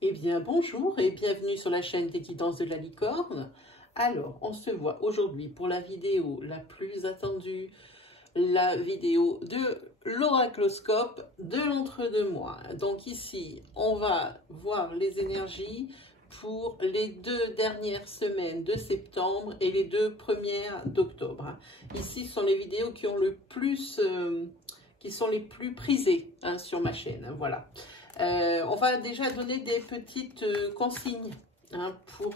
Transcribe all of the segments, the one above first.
Eh bien, bonjour et bienvenue sur la chaîne des guidances de la licorne. Alors, on se voit aujourd'hui pour la vidéo la plus attendue, la vidéo de l'oracloscope de l'entre-deux-mois. Donc ici, on va voir les énergies pour les 2 dernières semaines de septembre et les 2 premières d'octobre. Ici, ce sont les vidéos qui ont le plus, qui sont les plus prisées sur ma chaîne. Voilà. On va déjà donner des petites consignes pour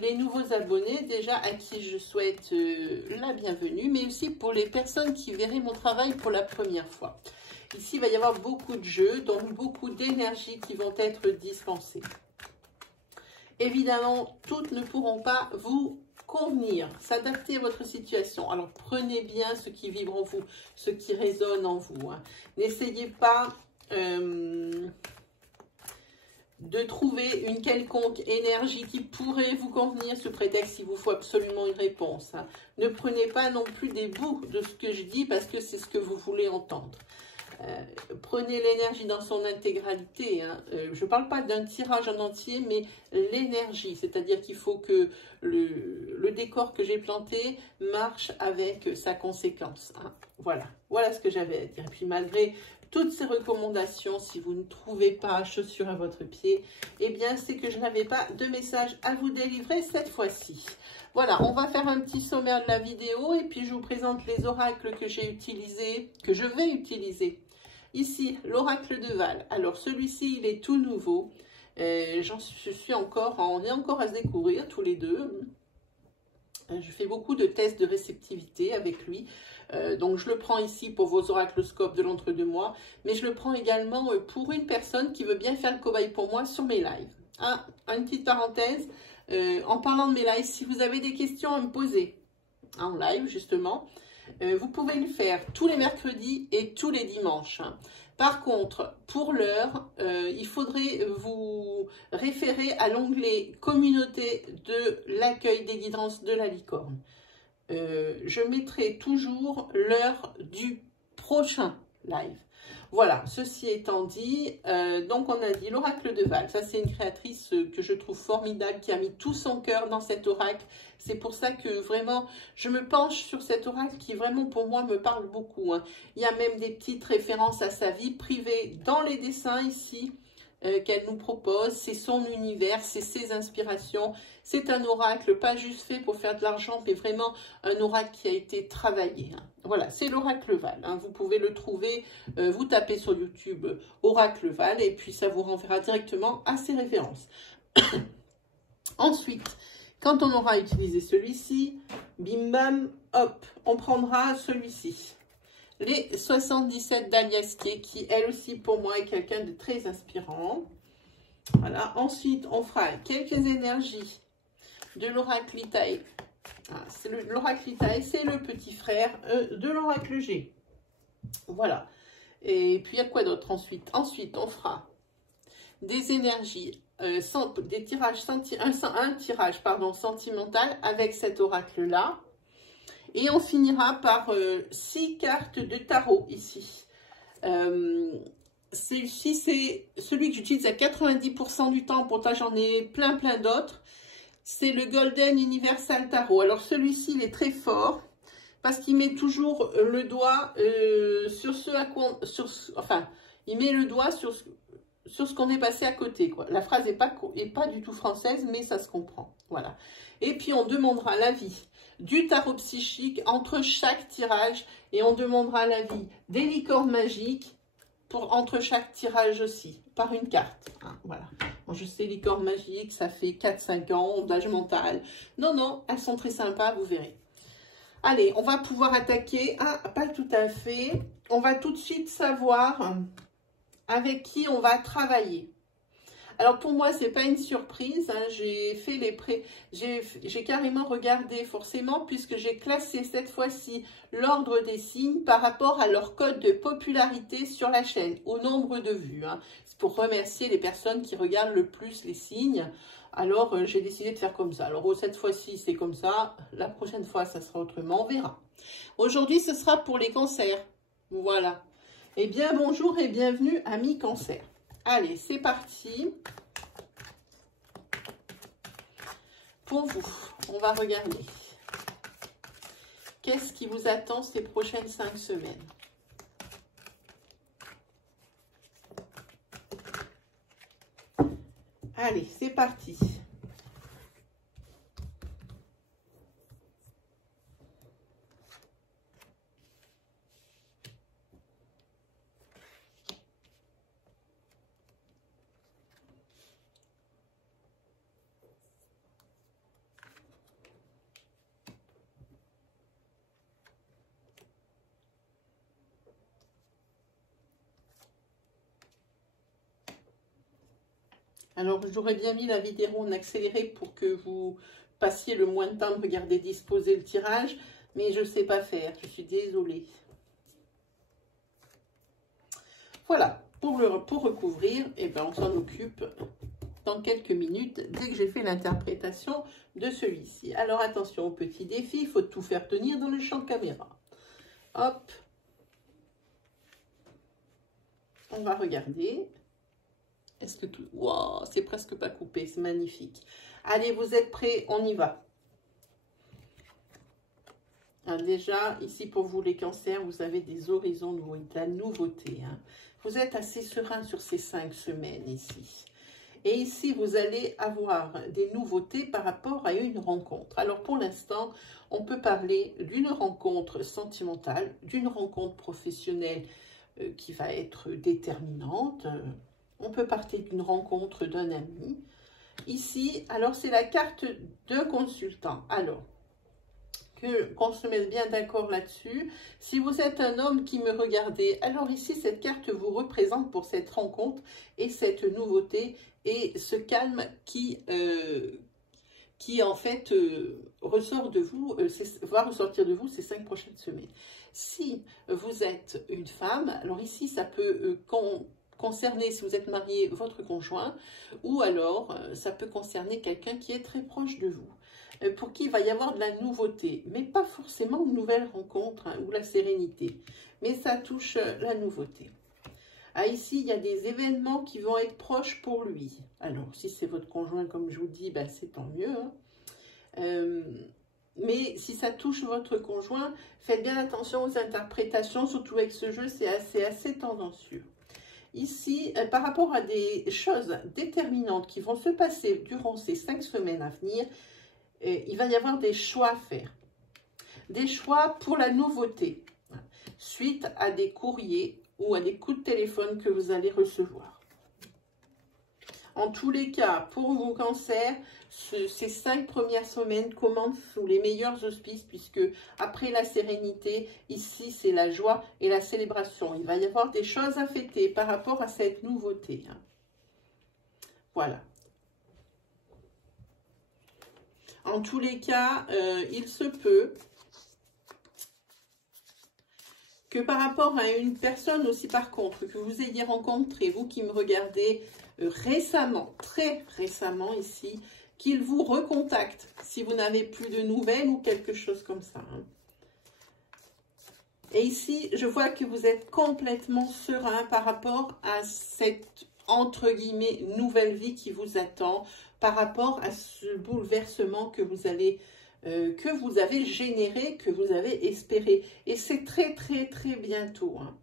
les nouveaux abonnés, déjà à qui je souhaite la bienvenue, mais aussi pour les personnes qui verraient mon travail pour la première fois. Ici, il va y avoir beaucoup de jeux, donc beaucoup d'énergie qui vont être dispensées. Évidemment, toutes ne pourront pas vous convenir, s'adapter à votre situation. Alors, prenez bien ce qui vibre en vous, ce qui résonne en vous. N'essayez pas de trouver une quelconque énergie qui pourrait vous convenir sous prétexte qu'il vous faut absolument une réponse. Ne prenez pas non plus des bouts de ce que je dis parce que c'est ce que vous voulez entendre. Prenez l'énergie dans son intégralité. Je ne parle pas d'un tirage en entier, mais l'énergie. C'est-à-dire qu'il faut que le décor que j'ai planté marche avec sa conséquence. Voilà ce que j'avais à dire. Et puis malgré toutes ces recommandations, si vous ne trouvez pas chaussures à votre pied, eh bien c'est que je n'avais pas de message à vous délivrer cette fois-ci. Voilà, on va faire un petit sommaire de la vidéo et puis je vous présente les oracles que j'ai utilisés, que je vais utiliser. Ici, l'oracle de Val. Alors celui-ci, il est tout nouveau. On est encore à se découvrir tous les deux. Je fais beaucoup de tests de réceptivité avec lui. Donc, je le prends ici pour vos oracloscopes de l'entre-deux-mois. Mais je le prends également pour une personne qui veut bien faire le cobaye pour moi sur mes lives. Une petite parenthèse. En parlant de mes lives, si vous avez des questions à me poser en live, justement, vous pouvez le faire tous les mercredis et tous les dimanches. Par contre, pour l'heure, il faudrait vous référer à l'onglet communauté de l'accueil des guidances de la licorne. Je mettrai toujours l'heure du prochain live. Voilà, ceci étant dit, donc on a dit l'oracle de Val. Ça, c'est une créatrice que je trouve formidable, qui a mis tout son cœur dans cet oracle. C'est pour ça que vraiment, je me penche sur cet oracle qui vraiment pour moi me parle beaucoup. Il y a même des petites références à sa vie privée dans les dessins ici qu'elle nous propose. C'est son univers, c'est ses inspirations. C'est un oracle pas juste fait pour faire de l'argent, mais vraiment un oracle qui a été travaillé. Voilà, c'est l'oracle Val. Vous pouvez le trouver, vous tapez sur YouTube oracle Val et puis ça vous renverra directement à ses références. Ensuite, quand on aura utilisé celui-ci, bim bam, hop, on prendra celui-ci. Les 77 d'Aliastier, qui elle aussi pour moi est quelqu'un de très inspirant. Voilà, ensuite on fera quelques énergies de l'oracle Itaï. L'oracle Itaï, c'est le petit frère de l'oracle G. Voilà. Et puis il y a quoi d'autre ensuite? Ensuite, on fera des énergies, des tirages, un tirage sentimental avec cet oracle-là. Et on finira par 6 cartes de tarot ici. Celui-ci, c'est celui que j'utilise à 90% du temps. Pourtant, j'en ai plein d'autres. C'est le Golden Universal Tarot. Alors, celui-ci, il est très fort parce qu'il met toujours le doigt sur ce à quoi... il met le doigt sur ce qu'on est passé à côté, quoi. La phrase n'est pas du tout française, mais ça se comprend. Voilà. Et puis, on demandera l'avis du tarot psychique entre chaque tirage et on demandera l'avis des licornes magiques entre chaque tirage aussi, par une carte. Voilà. Bon, je sais, licornes magiques, ça fait 4-5 ans, d'âge mental. Non, elles sont très sympas, vous verrez. Allez, on va pouvoir attaquer. Pas tout à fait. On va tout de suite savoir avec qui on va travailler. Alors pour moi, c'est pas une surprise, j'ai fait j'ai carrément regardé forcément puisque j'ai classé cette fois-ci l'ordre des signes par rapport à leur code de popularité sur la chaîne, au nombre de vues. C'est pour remercier les personnes qui regardent le plus les signes. Alors j'ai décidé de faire comme ça. Alors cette fois-ci, c'est comme ça. La prochaine fois, ça sera autrement, on verra. Aujourd'hui, ce sera pour les cancers. Voilà. Eh bien, bonjour et bienvenue, amis cancers. Allez, c'est parti. pour vous, on va regarder. Qu'est-ce qui vous attend ces prochaines 5 semaines? Allez, c'est parti. Alors, j'aurais bien mis la vidéo en accéléré pour que vous passiez le moins de temps à regarder disposer le tirage, mais je ne sais pas faire, je suis désolée. Voilà, pour recouvrir, eh ben, on s'en occupe dans quelques minutes, dès que j'ai fait l'interprétation de celui-ci. Alors, attention au petit défi, il faut tout faire tenir dans le champ caméra. Hop, on va regarder. Est-ce que tout... Wow, c'est presque pas coupé, c'est magnifique. Allez, vous êtes prêts? On y va. Alors déjà, ici pour vous les cancers, vous avez des horizons nouveaux, de la nouveauté. Hein. Vous êtes assez serein sur ces 5 semaines ici. Et ici, vous allez avoir des nouveautés par rapport à une rencontre. Alors pour l'instant, on peut parler d'une rencontre sentimentale, d'une rencontre professionnelle qui va être déterminante. On peut partir d'une rencontre d'un ami. Ici, alors c'est la carte de consultant. Alors, qu'on se mette bien d'accord là-dessus. Si vous êtes un homme qui me regardez, alors ici, cette carte vous représente pour cette rencontre et cette nouveauté et ce calme qui en fait ressort de vous, va ressortir de vous ces 5 prochaines semaines. Si vous êtes une femme, alors ici, ça peut concerner, si vous êtes marié, votre conjoint, ou alors ça peut concerner quelqu'un qui est très proche de vous, pour qui il va y avoir de la nouveauté, mais pas forcément une nouvelle rencontre hein, ou la sérénité, mais ça touche la nouveauté. Ah, ici, il y a des événements qui vont être proches pour lui. Alors, si c'est votre conjoint, comme je vous dis, ben, c'est tant mieux. Hein. Mais si ça touche votre conjoint, faites bien attention aux interprétations, surtout avec ce jeu, c'est assez tendancieux. Ici, par rapport à des choses déterminantes qui vont se passer durant ces 5 semaines à venir, il va y avoir des choix à faire. Des choix pour la nouveauté, suite à des courriers ou à des coups de téléphone que vous allez recevoir. En tous les cas, pour vos cancers, ces 5 premières semaines commencent sous les meilleurs auspices, puisque après la sérénité, ici c'est la joie et la célébration. Il va y avoir des choses à fêter par rapport à cette nouveauté. Hein. Voilà. En tous les cas, il se peut que par rapport à une personne aussi, par contre, que vous ayez rencontré, vous qui me regardez récemment, très récemment ici, qu'il vous recontacte si vous n'avez plus de nouvelles ou quelque chose comme ça. Hein. Et ici, je vois que vous êtes complètement serein par rapport à cette, entre guillemets, nouvelle vie qui vous attend, par rapport à ce bouleversement que vous avez généré, que vous avez espéré. Et c'est très, très, très bientôt. Hein.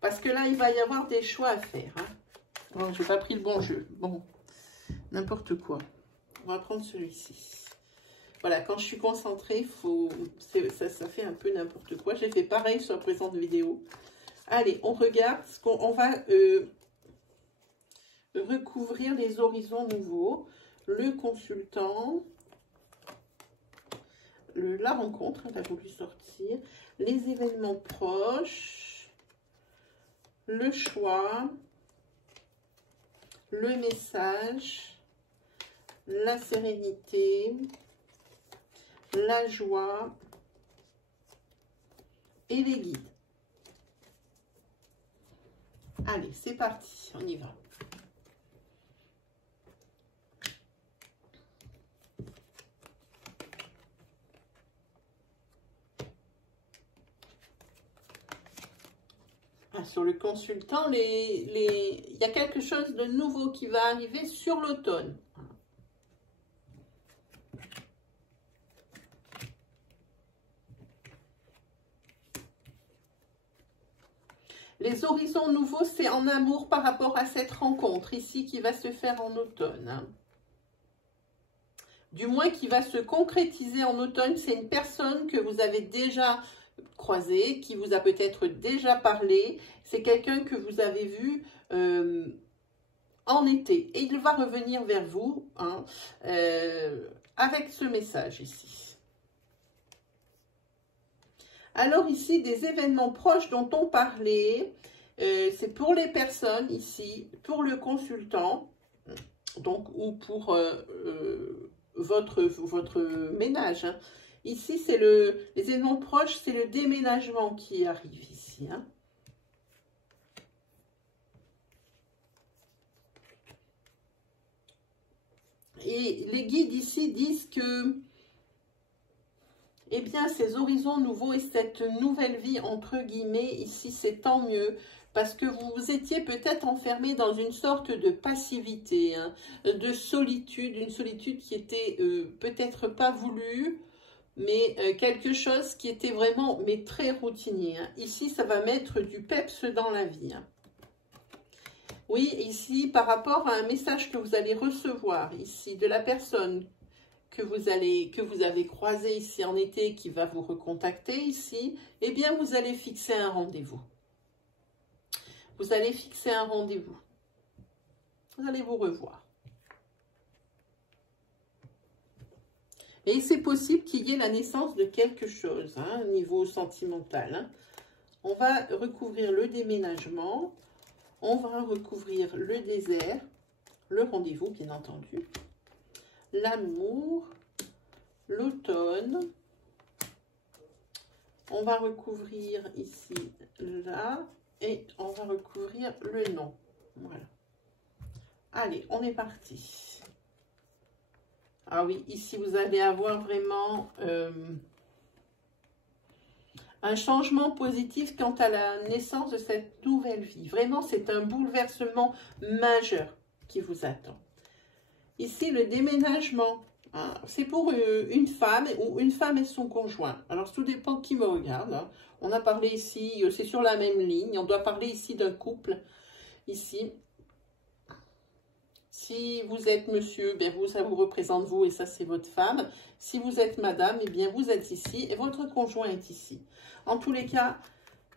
Parce que là, il va y avoir des choix à faire. Hein. Bon, je n'ai pas pris le bon jeu. Bon, n'importe quoi. On va prendre celui-ci. Voilà, quand je suis concentrée, ça fait un peu n'importe quoi. J'ai fait pareil sur la précédente vidéo. Allez, on regarde. On va recouvrir les horizons nouveaux. Le consultant. La rencontre, elle a voulu sortir. Les événements proches. Le choix. Le message. La sérénité. La joie et les guides. Allez, c'est parti, on y va. Ah, sur le consultant, il y a quelque chose de nouveau qui va arriver sur l'automne. Les horizons nouveaux, c'est en amour par rapport à cette rencontre ici qui va se faire en automne. Hein. Du moins qui va se concrétiser en automne. C'est une personne que vous avez déjà croisée, qui vous a peut-être déjà parlé. C'est quelqu'un que vous avez vu en été. Et il va revenir vers vous hein, avec ce message ici. Alors ici, des événements proches dont on parlait, c'est pour les personnes ici, pour le consultant, donc ou pour votre ménage. Hein. Ici, c'est les événements proches, c'est le déménagement qui arrive ici. Hein. Et les guides ici disent que eh bien, ces horizons nouveaux et cette nouvelle vie, entre guillemets, ici, c'est tant mieux. Parce que vous vous étiez peut-être enfermé dans une sorte de passivité, hein, de solitude. Une solitude qui était peut-être pas voulue, mais quelque chose qui était vraiment, mais très routinier. Hein. Ici, ça va mettre du peps dans la vie. Hein. Oui, ici, par rapport à un message que vous allez recevoir, ici, de la personne que vous avez croisé ici en été, qui va vous recontacter ici, eh bien, vous allez fixer un rendez-vous. Vous allez fixer un rendez-vous. Vous allez vous revoir. Et c'est possible qu'il y ait la naissance de quelque chose, hein, au niveau sentimental. Hein. On va recouvrir le déménagement. On va recouvrir le désert. Le rendez-vous, bien entendu. L'amour, l'automne, on va recouvrir ici, là, et on va recouvrir le nom. Voilà. Allez, on est parti. Ah oui, ici, vous allez avoir vraiment un changement positif quant à la naissance de cette nouvelle vie. Vraiment, c'est un bouleversement majeur qui vous attend. Ici, le déménagement, hein, c'est pour une femme ou une femme et son conjoint. Alors, tout dépend qui me regarde. Hein. On a parlé ici, c'est sur la même ligne. On doit parler ici d'un couple. Ici, si vous êtes monsieur, bien vous, ça vous représente vous et ça, c'est votre femme. Si vous êtes madame, eh bien, vous êtes ici et votre conjoint est ici. En tous les cas,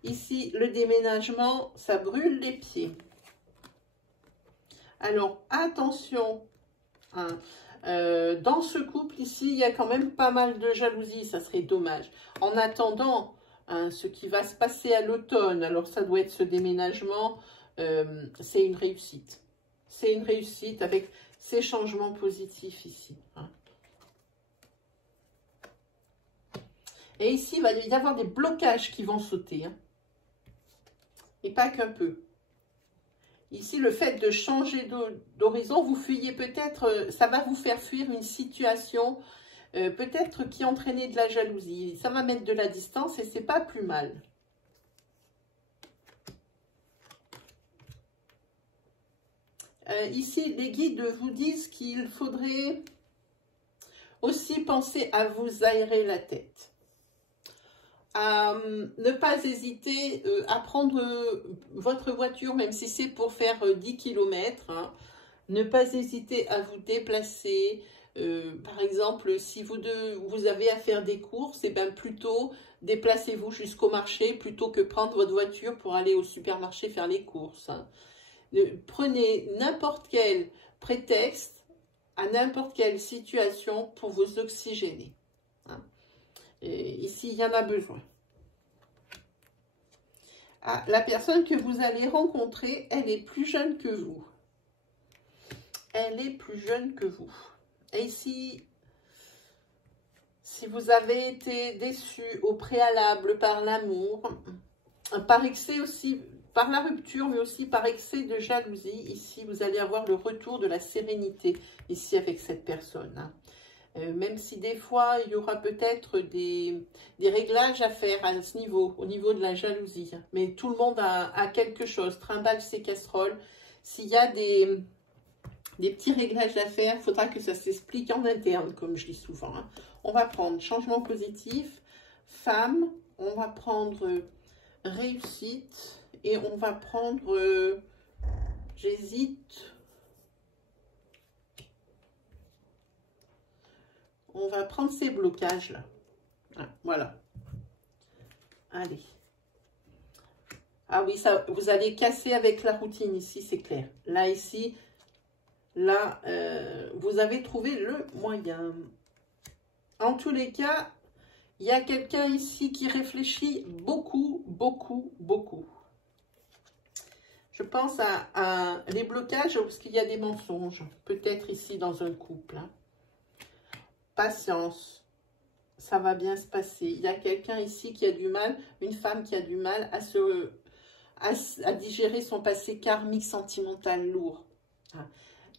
ici, le déménagement, ça brûle les pieds. Alors, attention. Hein. Dans ce couple ici, il y a quand même pas mal de jalousie, ça serait dommage. En attendant, hein, ce qui va se passer à l'automne, alors ça doit être ce déménagement, c'est une réussite. C'est une réussite avec ces changements positifs ici. Hein. Et ici, il va y avoir des blocages qui vont sauter. Hein. Et pas qu'un peu. Ici, le fait de changer d'horizon, vous fuyez peut-être, ça va vous faire fuir une situation peut-être qui entraînait de la jalousie. Ça va mettre de la distance et c'est pas plus mal. Ici, les guides vous disent qu'il faudrait aussi penser à vous aérer la tête. À ne pas hésiter à prendre votre voiture, même si c'est pour faire 10 km. Hein. Ne pas hésiter à vous déplacer. Par exemple, si vous avez à faire des courses, et bien plutôt déplacez-vous jusqu'au marché plutôt que prendre votre voiture pour aller au supermarché faire les courses. Hein. Prenez n'importe quel prétexte à n'importe quelle situation pour vous oxygéner. Hein. Et ici, il y en a besoin. Ah, la personne que vous allez rencontrer, elle est plus jeune que vous. Elle est plus jeune que vous. Et ici, si vous avez été déçu au préalable par l'amour, par excès aussi, par la rupture, mais aussi par excès de jalousie, ici, vous allez avoir le retour de la sérénité, ici, avec cette personne. Hein. Même si des fois, il y aura peut-être des réglages à faire à ce niveau, au niveau de la jalousie. Mais tout le monde a quelque chose, trimballe ses casseroles. S'il y a des petits réglages à faire, il faudra que ça s'explique en interne, comme je dis souvent. Hein. On va prendre changement positif, femme, on va prendre réussite, et on va prendre, j'hésite, on va prendre ces blocages là. Ah, voilà. Allez. Ah oui, ça, vous allez casser avec la routine ici, c'est clair. Là, ici, là, vous avez trouvé le moyen. En tous les cas, il y a quelqu'un ici qui réfléchit beaucoup, beaucoup, beaucoup. Je pense à les blocages parce qu'il y a des mensonges. Peut-être ici dans un couple. Hein. Patience. Ça va bien se passer. Il y a quelqu'un ici qui a du mal, une femme qui a du mal à digérer son passé karmique sentimental lourd. Hein.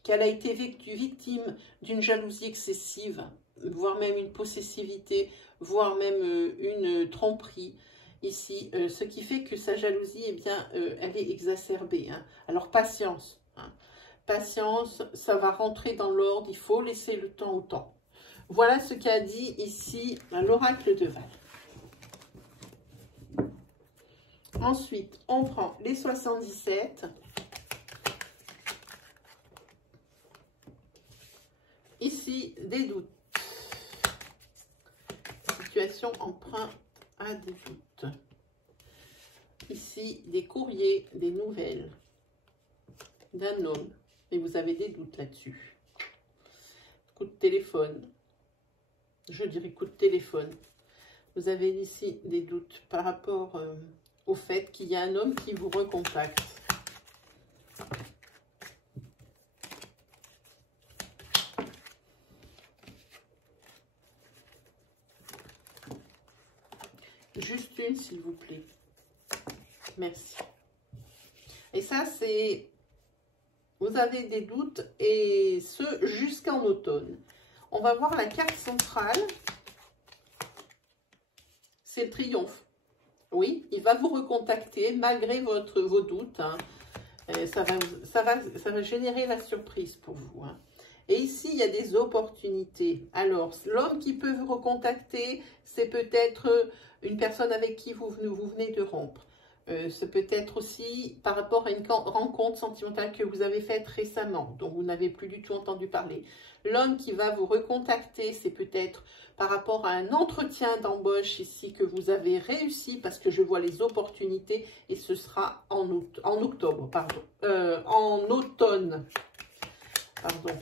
Qu'elle a été victime d'une jalousie excessive, voire même une possessivité, voire même une tromperie ici, ce qui fait que sa jalousie, eh bien, elle est exacerbée. Hein. Alors, patience. Hein. Patience, ça va rentrer dans l'ordre, il faut laisser le temps au temps. Voilà ce qu'a dit ici l'oracle de Val. Ensuite, on prend les 77. Ici, des doutes. Situation empreinte à des doutes. Ici, des courriers, des nouvelles d'un homme. Et vous avez des doutes là-dessus. Coup de téléphone. Je dirais coup de téléphone. Vous avez ici des doutes par rapport au fait qu'il y a un homme qui vous recontacte. Juste une, s'il vous plaît. Merci. Et ça, c'est... Vous avez des doutes, et ce, jusqu'en automne. On va voir la carte centrale. C'est le triomphe. Oui, il va vous recontacter malgré vos doutes. Hein. Ça va générer la surprise pour vous. Hein. Et ici, il y a des opportunités. Alors, l'homme qui peut vous recontacter, c'est peut-être une personne avec qui vous venez de rompre. C'est peut-être aussi par rapport à une rencontre sentimentale que vous avez faite récemment, dont vous n'avez plus du tout entendu parler. L'homme qui va vous recontacter, c'est peut-être par rapport à un entretien d'embauche ici que vous avez réussi, parce que je vois les opportunités, et ce sera en octobre, pardon, en automne, pardon.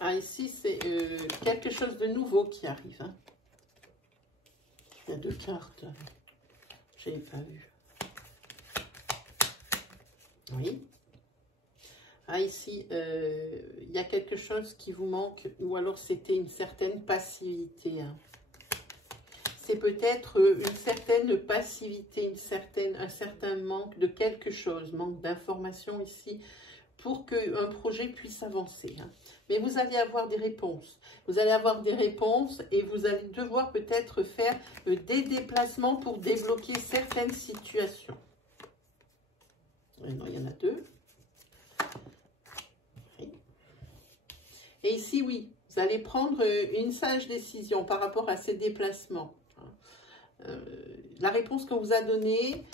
Ah, ici, c'est quelque chose de nouveau qui arrive. Hein. Il y a deux cartes. Je n'ai pas vu. Oui. Ah, ici, il y a quelque chose qui vous manque, ou alors c'était une certaine passivité. Hein. C'est peut-être une certaine passivité, un certain manque de quelque chose, manque d'information ici, pour qu'un projet puisse avancer. Hein. Mais vous allez avoir des réponses. Vous allez avoir des réponses et vous allez devoir peut-être faire des déplacements pour débloquer certaines situations. Non, il y en a deux. Oui. Et ici, oui, vous allez prendre une sage décision par rapport à ces déplacements. La réponse qu'on vous a donnée,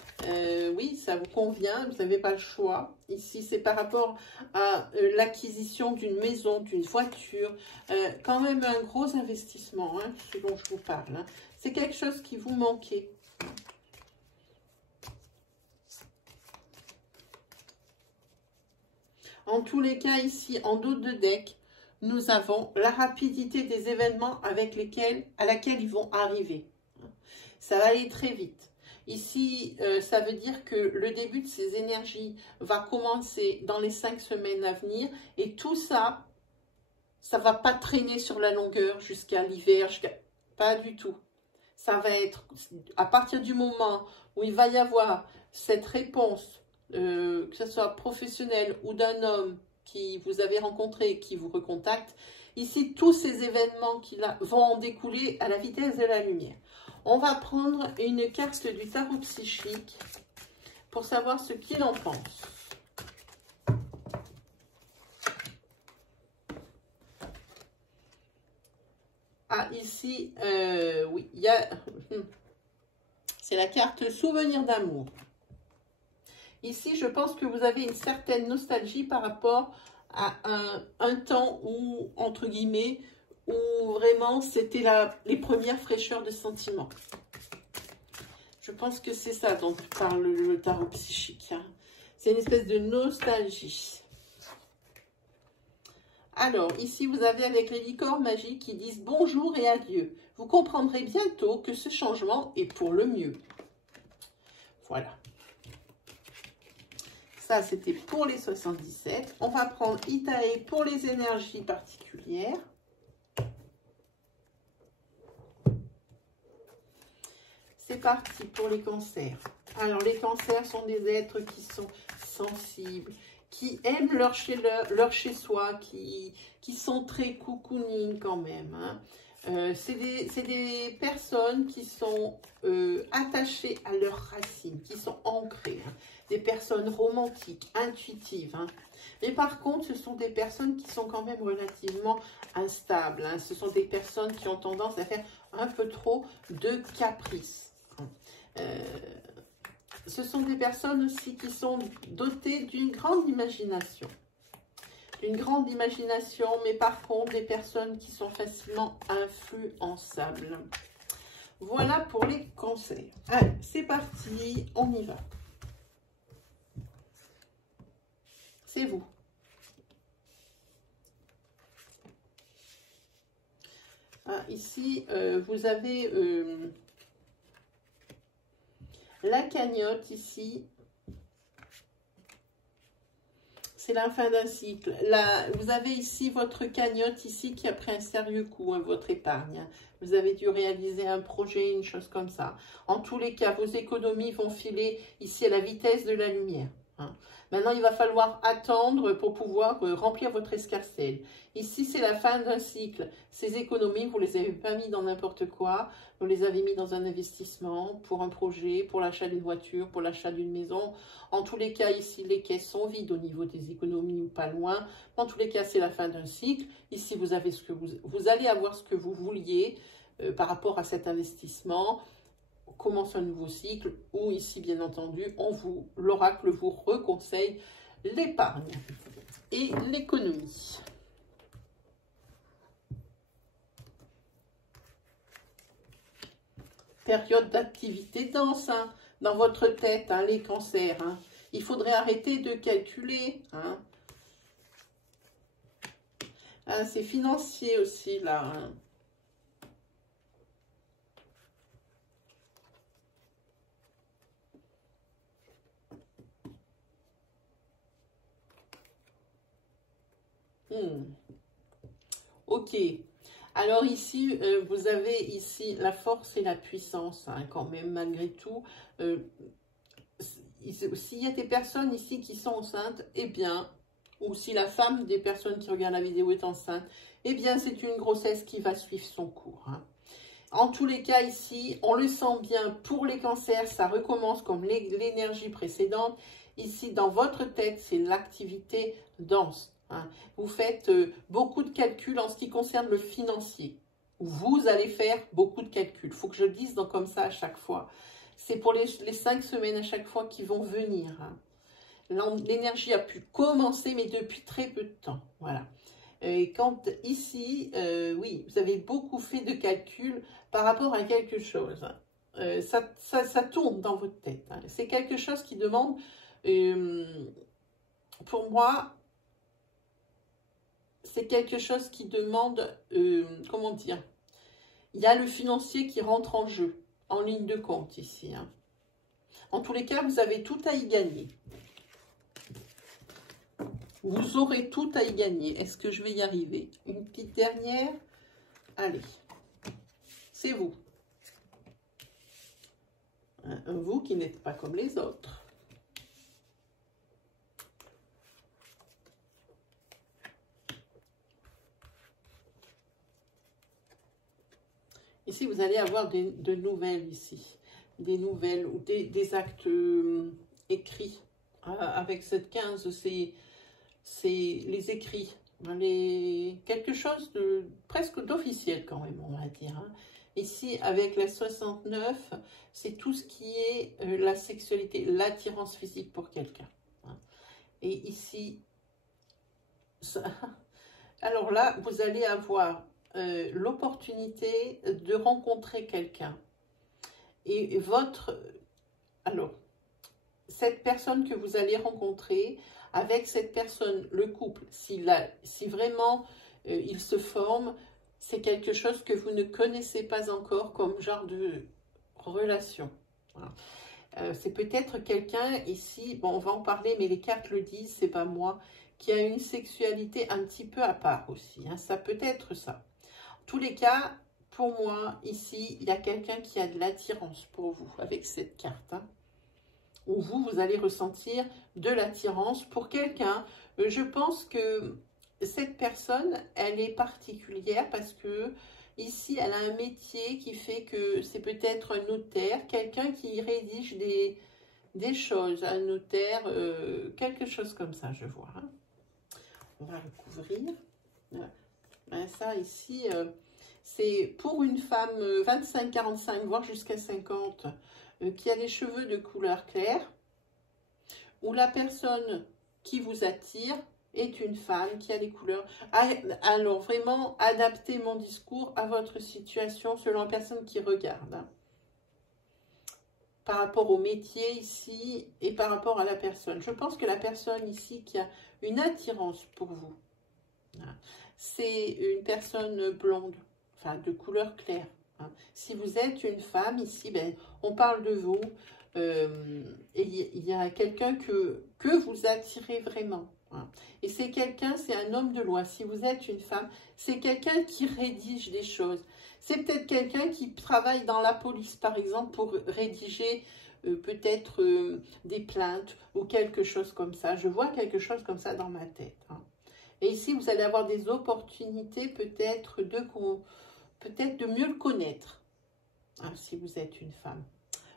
oui, ça vous convient, vous n'avez pas le choix. Ici, c'est par rapport à l'acquisition d'une maison, d'une voiture, quand même un gros investissement, hein, ce dont je vous parle. Hein. C'est quelque chose qui vous manquait. En tous les cas, ici, en dos de deck, nous avons la rapidité des événements à laquelle ils vont arriver. Ça va aller très vite. Ici, ça veut dire que le début de ces énergies va commencer dans les 5 semaines à venir. Et tout ça, ça ne va pas traîner sur la longueur jusqu'à l'hiver. Pas du tout. Ça va être à partir du moment où il va y avoir cette réponse, que ce soit professionnelle ou d'un homme qui vous avez rencontré, qui vous recontacte. Ici, tous ces événements qui vont en découler à la vitesse de la lumière. On va prendre une carte du tarot psychique pour savoir ce qu'il en pense. Ah, ici, oui, il y a... C'est la carte souvenir d'amour. Ici, je pense que vous avez une certaine nostalgie par rapport à un temps où, entre guillemets, où vraiment c'était les premières fraîcheurs de sentiments. Je pense que c'est ça dont parle le tarot psychique. Hein. C'est une espèce de nostalgie. Alors, ici, vous avez avec les licornes magiques qui disent bonjour et adieu. Vous comprendrez bientôt que ce changement est pour le mieux. Voilà. Ça, c'était pour les 77. On va prendre Itae pour les énergies particulières. C'est parti pour les cancers. Alors, les cancers sont des êtres qui sont sensibles, qui aiment leur chez-soi, qui sont très cocooning quand même. Hein. C'est des personnes qui sont attachées à leurs racines, qui sont ancrées. Hein. Des personnes romantiques, intuitives. Hein. Mais par contre, ce sont des personnes qui sont quand même relativement instables. Hein. Ce sont des personnes qui ont tendance à faire un peu trop de caprices. Ce sont des personnes aussi qui sont dotées d'une grande imagination. Une grande imagination, mais par contre, des personnes qui sont facilement influençables. Voilà pour les cancers. Allez, c'est parti, on y va. C'est vous. Ah, ici, vous avez la cagnotte ici. C'est la fin d'un cycle. Là, vous avez ici votre cagnotte ici qui a pris un sérieux coup, hein, votre épargne. Hein. Vous avez dû réaliser un projet, une chose comme ça. En tous les cas, vos économies vont filer ici à la vitesse de la lumière. Hein. Maintenant, il va falloir attendre pour pouvoir remplir votre escarcelle. Ici, c'est la fin d'un cycle. Ces économies, vous ne les avez pas mis dans n'importe quoi. Vous les avez mis dans un investissement, pour un projet, pour l'achat d'une voiture, pour l'achat d'une maison. En tous les cas, ici, les caisses sont vides au niveau des économies ou pas loin. En tous les cas, c'est la fin d'un cycle. Ici, vous avez vous allez avoir ce que vous vouliez par rapport à cet investissement. Commence un nouveau cycle où ici, bien entendu, l'oracle vous reconseille l'épargne et l'économie. Période d'activité dense hein, dans votre tête, hein, les cancers. Hein. Il faudrait arrêter de calculer. Hein. Hein, c'est financier aussi, là. Hein. Ok. Alors ici, vous avez ici la force et la puissance, hein, quand même, malgré tout. S'il y a des personnes ici qui sont enceintes, eh bien, ou si la femme des personnes qui regardent la vidéo est enceinte, eh bien, c'est une grossesse qui va suivre son cours. Hein. En tous les cas, ici, on le sent bien, pour les cancers, ça recommence comme l'énergie précédente. Ici, dans votre tête, c'est l'activité dense. Hein. Vous faites beaucoup de calculs en ce qui concerne le financier. Vous allez faire beaucoup de calculs. Il faut que je dise comme ça à chaque fois. C'est pour les 5 semaines à chaque fois qui vont venir. Hein. L'énergie a pu commencer, mais depuis très peu de temps. Voilà. Et quand ici, oui, vous avez beaucoup fait de calculs par rapport à quelque chose. Ça tourne dans votre tête. Hein. C'est quelque chose qui demande, pour moi, c'est quelque chose qui demande, comment dire, il y a le financier qui rentre en jeu, en ligne de compte ici. Hein. En tous les cas, vous avez tout à y gagner. Vous aurez tout à y gagner. Est-ce que je vais y arriver? Une petite dernière. Allez, c'est vous. Vous qui n'êtes pas comme les autres. Ici, vous allez avoir de nouvelles ici. Des nouvelles ou des actes écrits. Avec cette 15, c'est les écrits. Quelque chose de presque d'officiel quand même, on va dire. Hein. Ici, avec la 69, c'est tout ce qui est la sexualité, l'attirance physique pour quelqu'un. Hein. Et ici, ça... alors là, vous allez avoir l'opportunité de rencontrer quelqu'un. Et alors, cette personne que vous allez rencontrer, avec cette personne, le couple, si vraiment il se forme, c'est quelque chose que vous ne connaissez pas encore comme genre de relation. Voilà. C'est peut-être quelqu'un ici, bon on va en parler, mais les cartes le disent, c'est pas moi, qui a une sexualité un petit peu à part aussi. Hein, ça peut être ça. En tous les cas, pour moi, ici, il y a quelqu'un qui a de l'attirance pour vous avec cette carte. Hein. Où vous allez ressentir de l'attirance pour quelqu'un. Je pense que cette personne, elle est particulière parce que ici, elle a un métier qui fait que c'est peut-être un notaire, quelqu'un qui rédige des choses, un notaire, quelque chose comme ça, je vois. Hein. On va le couvrir. Ben, ça, ici, c'est pour une femme 25-45, voire jusqu'à 50, qui a les cheveux de couleur claire, ou la personne qui vous attire est une femme qui a les couleurs. Alors, vraiment, adaptez mon discours à votre situation selon la personne qui regarde. Hein. Par rapport au métier ici et par rapport à la personne. Je pense que la personne ici qui a une attirance pour vous, c'est une personne blonde, enfin de couleur claire. Hein. Si vous êtes une femme ici, ben, on parle de vous. Et il y a quelqu'un que vous attirez vraiment. Hein. Et c'est quelqu'un, c'est un homme de loi. Si vous êtes une femme, c'est quelqu'un qui rédige des choses. C'est peut-être quelqu'un qui travaille dans la police, par exemple, pour rédiger peut-être des plaintes ou quelque chose comme ça. Je vois quelque chose comme ça dans ma tête. Hein. Et ici, vous allez avoir des opportunités peut-être de mieux le connaître, hein, si vous êtes une femme.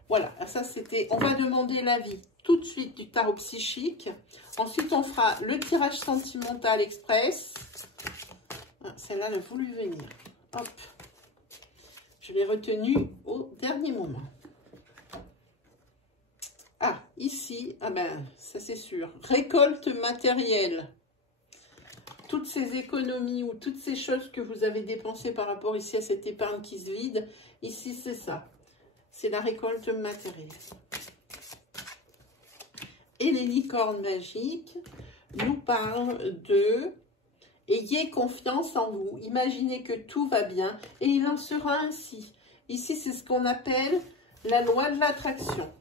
Voilà, ça c'était, on va demander l'avis tout de suite du tarot psychique. Ensuite, on fera le tirage sentimental express. Ah, celle-là, elle a voulu venir. Hop, je l'ai retenue au dernier moment. Ah, ici, ah ben, ça c'est sûr. Récolte matérielle. Toutes ces économies ou toutes ces choses que vous avez dépensées par rapport ici à cette épargne qui se vide, ici c'est ça. C'est la récolte matérielle. Et les licornes magiques nous parlent de « Ayez confiance en vous, imaginez que tout va bien et il en sera ainsi ». Ici, c'est ce qu'on appelle la loi de l'attraction.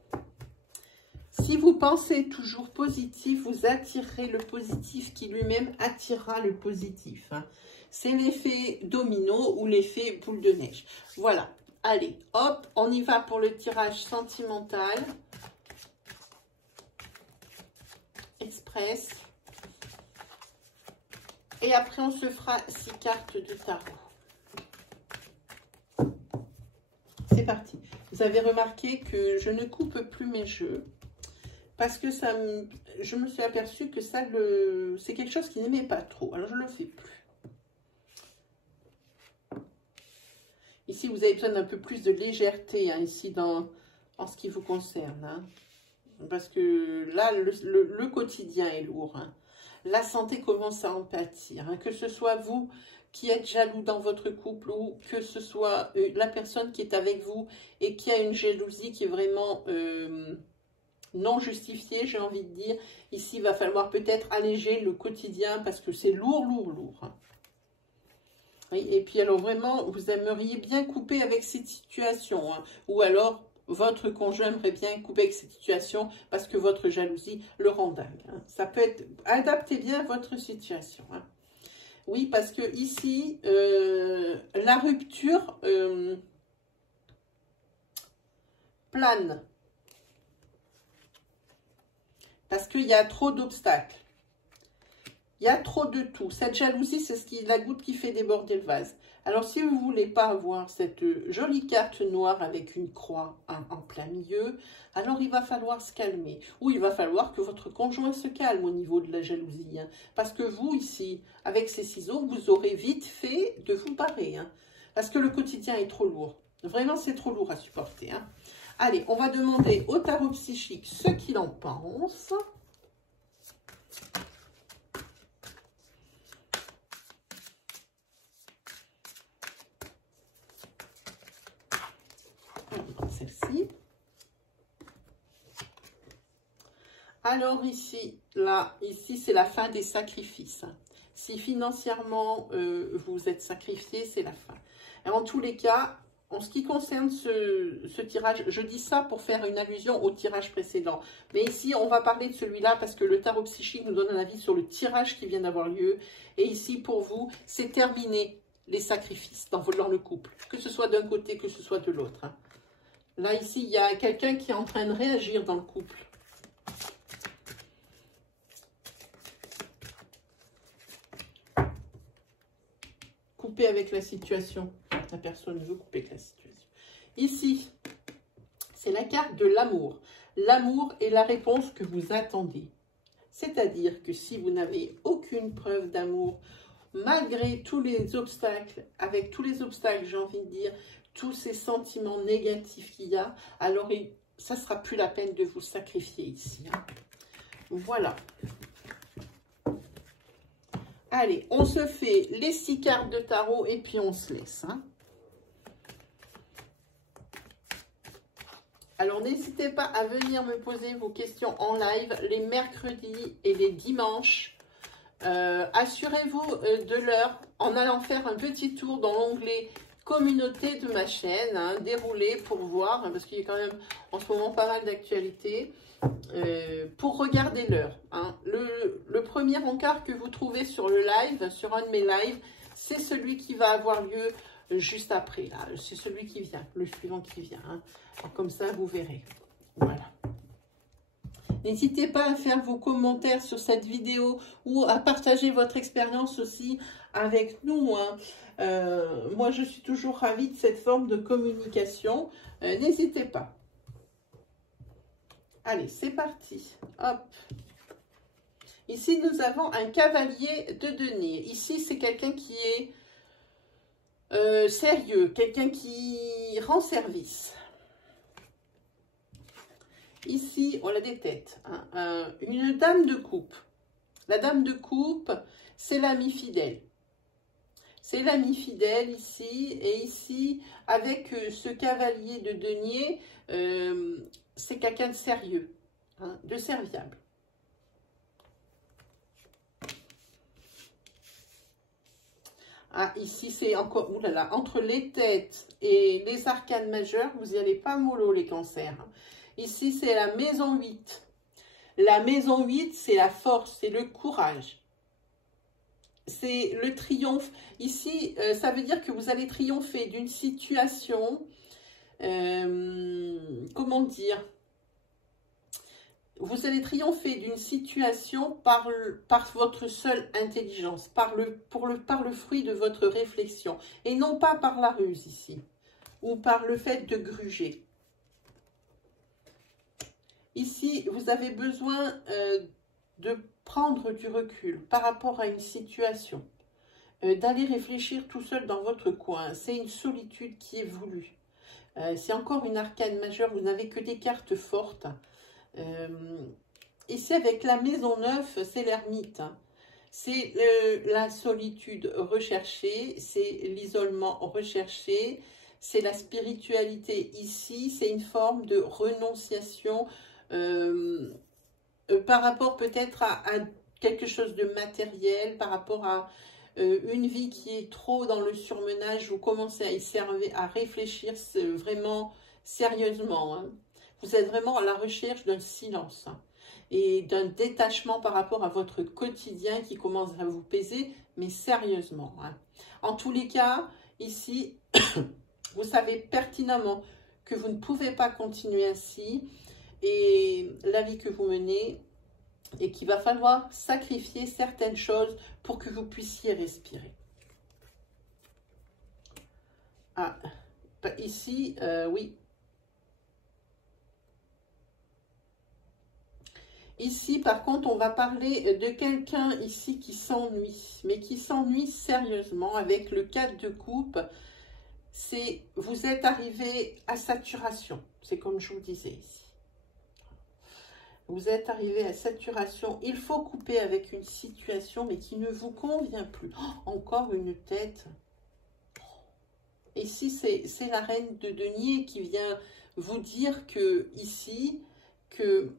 Si vous pensez toujours positif, vous attirerez le positif qui lui-même attirera le positif. Hein. C'est l'effet domino ou l'effet boule de neige. Voilà. Allez, hop, on y va pour le tirage sentimental. Express. Et après, on se fera 6 cartes de tarot. C'est parti. Vous avez remarqué que je ne coupe plus mes jeux. Parce que je me suis aperçue que c'est quelque chose qui n'aimait pas trop. Alors, je ne le fais plus. Ici, vous avez besoin d'un peu plus de légèreté, hein, ici, en ce qui vous concerne. Hein. Parce que là, le quotidien est lourd. Hein. La santé commence à en pâtir. Hein. Que ce soit vous qui êtes jaloux dans votre couple ou que ce soit la personne qui est avec vous et qui a une jalousie qui est vraiment non justifiée, j'ai envie de dire. Ici, il va falloir peut-être alléger le quotidien parce que c'est lourd, lourd, lourd. Hein. Oui, et puis alors vraiment, vous aimeriez bien couper avec cette situation. Hein, ou alors, votre conjoint aimerait bien couper avec cette situation parce que votre jalousie le rend dingue. Hein. Ça peut être, adaptez bien votre situation. Hein. Oui, parce que ici, la rupture plane. Parce qu'il y a trop d'obstacles. Il y a trop de tout. Cette jalousie, c'est la goutte qui fait déborder le vase. Alors, si vous ne voulez pas avoir cette jolie carte noire avec une croix en plein milieu, alors il va falloir se calmer. Ou il va falloir que votre conjoint se calme au niveau de la jalousie. Hein. Parce que vous, ici, avec ces ciseaux, vous aurez vite fait de vous barrer. Hein. Parce que le quotidien est trop lourd. Vraiment, c'est trop lourd à supporter. Hein. Allez, on va demander au tarot psychique ce qu'il en pense. Celle-ci. Alors ici, ici c'est la fin des sacrifices. Si financièrement vous êtes sacrifié, c'est la fin. Et en tous les cas, en ce qui concerne ce tirage, je dis ça pour faire une allusion au tirage précédent. Mais ici, on va parler de celui-là parce que le tarot psychique nous donne un avis sur le tirage qui vient d'avoir lieu. Et ici, pour vous, c'est terminé les sacrifices dans le couple. Que ce soit d'un côté, que ce soit de l'autre. Hein. Là, ici, il y a quelqu'un qui est en train de réagir dans le couple. Couper avec la situation. La personne veut couper avec la situation. Ici, c'est la carte de l'amour. L'amour est la réponse que vous attendez. C'est-à-dire que si vous n'avez aucune preuve d'amour, malgré tous les obstacles, avec tous les obstacles, j'ai envie de dire, tous ces sentiments négatifs qu'il y a, alors ça ne sera plus la peine de vous sacrifier ici. Hein. Voilà. Allez, on se fait les 6 cartes de tarot et puis on se laisse. Hein. Alors, n'hésitez pas à venir me poser vos questions en live les mercredis et les dimanches. Assurez-vous de l'heure en allant faire un petit tour dans l'onglet communauté de ma chaîne, hein, déroulé pour voir, hein, parce qu'il y a quand même en ce moment pas mal d'actualités, pour regarder l'heure. Hein. Le premier encart que vous trouvez sur le live, sur un de mes lives, c'est celui qui va avoir lieu juste après. C'est celui qui vient, le suivant qui vient. Hein. Alors, comme ça, vous verrez. Voilà. N'hésitez pas à faire vos commentaires sur cette vidéo ou à partager votre expérience aussi avec nous. Hein. Moi, je suis toujours ravie de cette forme de communication. N'hésitez pas. Allez, c'est parti. Hop. Ici, nous avons un cavalier de denier. Ici, c'est quelqu'un qui est sérieux, quelqu'un qui rend service. Ici, on a des têtes. Hein, une dame de coupe. La dame de coupe, c'est l'ami fidèle. C'est l'ami fidèle ici. Et ici, avec ce cavalier de denier, c'est quelqu'un de sérieux, hein, de serviable. Ah, ici, c'est encore, oulala, entre les têtes et les arcanes majeures, vous n'y allez pas mollo, les cancers. Hein. Ici, c'est la maison 8. La maison 8, c'est la force, c'est le courage. C'est le triomphe. Ici, ça veut dire que vous allez triompher d'une situation, comment dire, vous allez triompher d'une situation par votre seule intelligence, par le fruit de votre réflexion, et non pas par la ruse ici, ou par le fait de gruger. Ici, vous avez besoin de prendre du recul par rapport à une situation, d'aller réfléchir tout seul dans votre coin. C'est une solitude qui est voulue. C'est encore une arcane majeure, vous n'avez que des cartes fortes. Ici, avec la maison 9, c'est l'ermite. Hein. C'est la solitude recherchée, c'est l'isolement recherché, c'est la spiritualité ici, c'est une forme de renonciation par rapport peut-être à quelque chose de matériel, par rapport à une vie qui est trop dans le surmenage. Vous commencez à y servir, à réfléchir vraiment sérieusement. Hein. Vous êtes vraiment à la recherche d'un silence hein, et d'un détachement par rapport à votre quotidien qui commence à vous peser, mais sérieusement. Hein. En tous les cas, ici, vous savez pertinemment que vous ne pouvez pas continuer ainsi et la vie que vous menez, et qu'il va falloir sacrifier certaines choses pour que vous puissiez respirer. Ah, ici, oui. Ici, par contre, on va parler de quelqu'un ici qui s'ennuie, mais qui s'ennuie sérieusement avec le 4 de coupe. C'est, vous êtes arrivé à saturation, c'est comme je vous disais ici. Vous êtes arrivé à saturation, il faut couper avec une situation, mais qui ne vous convient plus. Oh, encore une tête. Ici, c'est la reine de denier qui vient vous dire que, ici, que...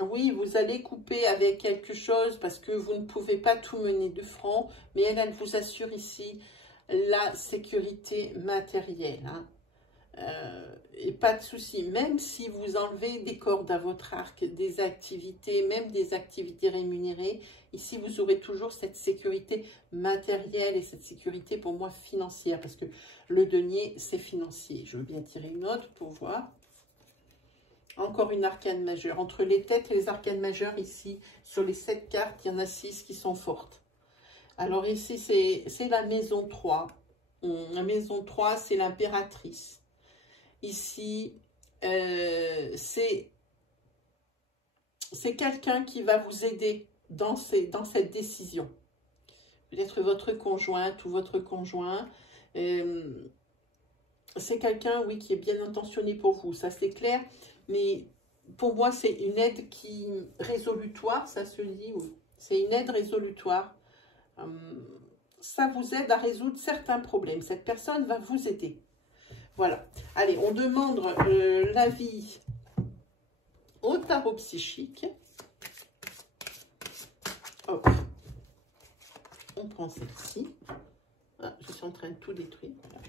Oui, vous allez couper avec quelque chose parce que vous ne pouvez pas tout mener de front, mais elle vous assure ici la sécurité matérielle. Hein. Et pas de souci, même si vous enlevez des cordes à votre arc, des activités, même des activités rémunérées, ici vous aurez toujours cette sécurité matérielle et cette sécurité pour moi financière, parce que le denier c'est financier. Je veux bien tirer une autre pour voir. Encore une arcane majeure. Entre les têtes et les arcanes majeures, ici, sur les 7 cartes, il y en a 6 qui sont fortes. Alors ici, c'est la maison 3. La maison 3, c'est l'impératrice. Ici, c'est quelqu'un qui va vous aider dans cette décision. Peut-être votre conjointe ou votre conjoint. C'est quelqu'un, oui, qui est bien intentionné pour vous. Ça, c'est clair. Mais pour moi, c'est une aide résolutoire, ça se dit, oui. C'est une aide résolutoire. Ça vous aide à résoudre certains problèmes. Cette personne va vous aider. Voilà. Allez, on demande l'avis au tarot psychique. Hop. On prend celle-ci. Ah, je suis en train de tout détruire. Voilà.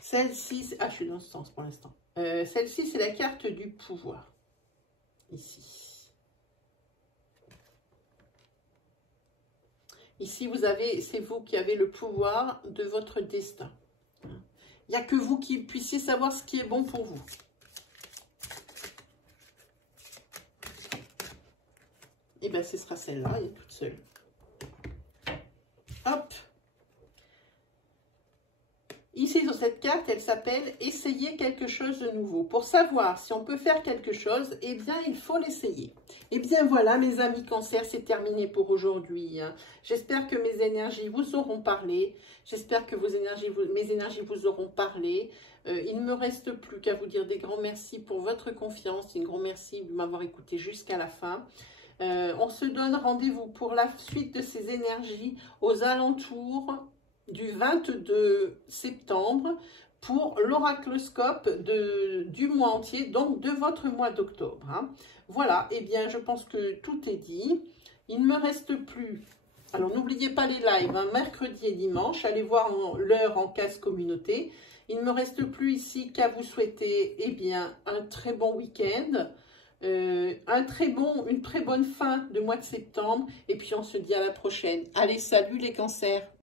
Celle-ci, ah, je suis dans ce sens pour l'instant. Celle-ci, c'est la carte du pouvoir. Ici. Ici, c'est vous qui avez le pouvoir de votre destin. Il n'y a que vous qui puissiez savoir ce qui est bon pour vous. Et bien, ce sera celle-là, elle est toute seule. Hop. Ici, sur cette carte, elle s'appelle « Essayer quelque chose de nouveau ». Pour savoir si on peut faire quelque chose, eh bien, il faut l'essayer. Eh bien, voilà, mes amis Cancer, c'est terminé pour aujourd'hui. J'espère que mes énergies vous auront parlé. J'espère que mes énergies vous auront parlé. Il ne me reste plus qu'à vous dire des grands merci pour votre confiance. Un grand merci de m'avoir écouté jusqu'à la fin. On se donne rendez-vous pour la suite de ces énergies aux alentours du 22 septembre pour l'oracloscope du mois entier, donc de votre mois d'octobre. Hein. Voilà, et bien je pense que tout est dit. Il ne me reste plus... Alors n'oubliez pas les lives, hein, mercredi et dimanche, allez voir l'heure en case communauté. Il ne me reste plus ici qu'à vous souhaiter eh bien, un très bon week-end, une très bonne fin de mois de septembre, et puis on se dit à la prochaine. Allez, salut les cancers!